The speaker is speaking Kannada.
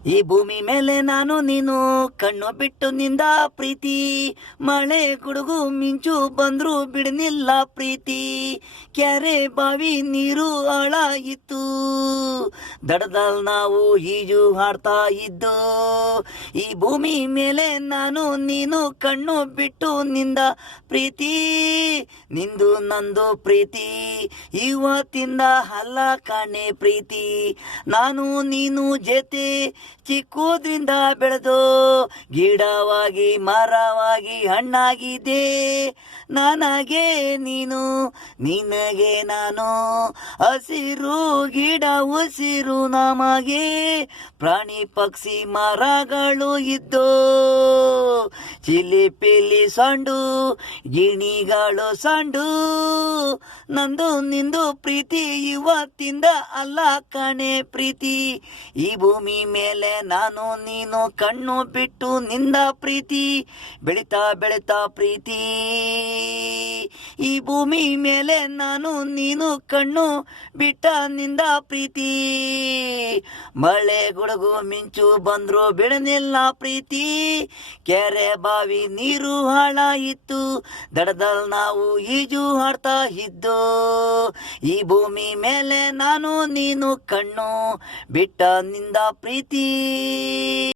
ಈ ಭೂಮಿ ಮೇಲೆ ನಾನು ನೀನು ಕಣ್ಣು ಬಿಟ್ಟು ನಿಂದ ಪ್ರೀತಿ, ಮಳೆ ಗುಡುಗು ಮಿಂಚು ಬಂದ್ರು ಬಿಡನಿಲ್ಲ ಪ್ರೀತಿ. ಕೆರೆ ಬಾವಿ ನೀರು ಆಳ ಇತ್ತು, ದಡದಲ್ಲಿ ನಾವು ಈಜು ಹಾಡ್ತಾ ಇದ್ದು. ಈ ಭೂಮಿ ಮೇಲೆ ನಾನು ನೀನು ಕಣ್ಣು ಬಿಟ್ಟು ನಿಂದ ಪ್ರೀತಿ, ನಿಂದು ನಂದು ಪ್ರೀತಿ ಇವತ್ತಿಂದ ಅಲ್ಲ ಕಾಣೆ ಪ್ರೀತಿ. ನಾನು ನೀನು ಜೊತೆ ಚಿಕ್ಕುದ್ರಿಂದ ಬೆಳೆದು ಗಿಡವಾಗಿ ಮರವಾಗಿ ಹಣ್ಣಾಗಿದೆ. ನನಗೆ ನೀನು ನಿನಗೆ ನಾನು, ಹಸಿರು ಗಿಡ ಉಸಿರು ನಮಗೆ. ಪ್ರಾಣಿ ಪಕ್ಷಿ ಮರಗಳು ಇದ್ದು, ಚಿಲಿಪಿಲಿ ಸಂಡು ಗಿಣಿಗಳು ಸಂಡು. ನಂದು ನಿಂದು ಪ್ರೀತಿ ಇವತ್ತಿಂದ ಅಲ್ಲ ಕಾಣೆ ಪ್ರೀತಿ. ಈ ಭೂಮಿ ಮೇಲೆ ನಾನು ನೀನು ಕಣ್ಣು ಬಿಟ್ಟು ನಿಂದ ಪ್ರೀತಿ, ಬೆಳಿತಾ ಬೆಳಿತಾ ಪ್ರೀತಿ. ಈ ಭೂಮಿ ಮೇಲೆ ನಾನು ನೀನು ಕಣ್ಣು ಬಿಟ್ಟ ನಿಂದ ಪ್ರೀತಿ, ಮಳೆ ಗುಡುಗು ಮಿಂಚು ಬಂದ್ರು ಬಿಡನಿಲ್ಲ ಪ್ರೀತಿ. ಕೆರೆ ಬಾವಿ ನೀರು ಹಾಳ ಇತ್ತು, ದಡದಲ್ಲಿ ನಾವು ಈಜು ಹಾಡ್ತಾ ಇದ್ದು. ಈ ಭೂಮಿ ಮೇಲೆ ನಾನು ನೀನು ಕಣ್ಣು ಬಿಟ್ಟ ನಿಂದ ಪ್ರೀತಿ.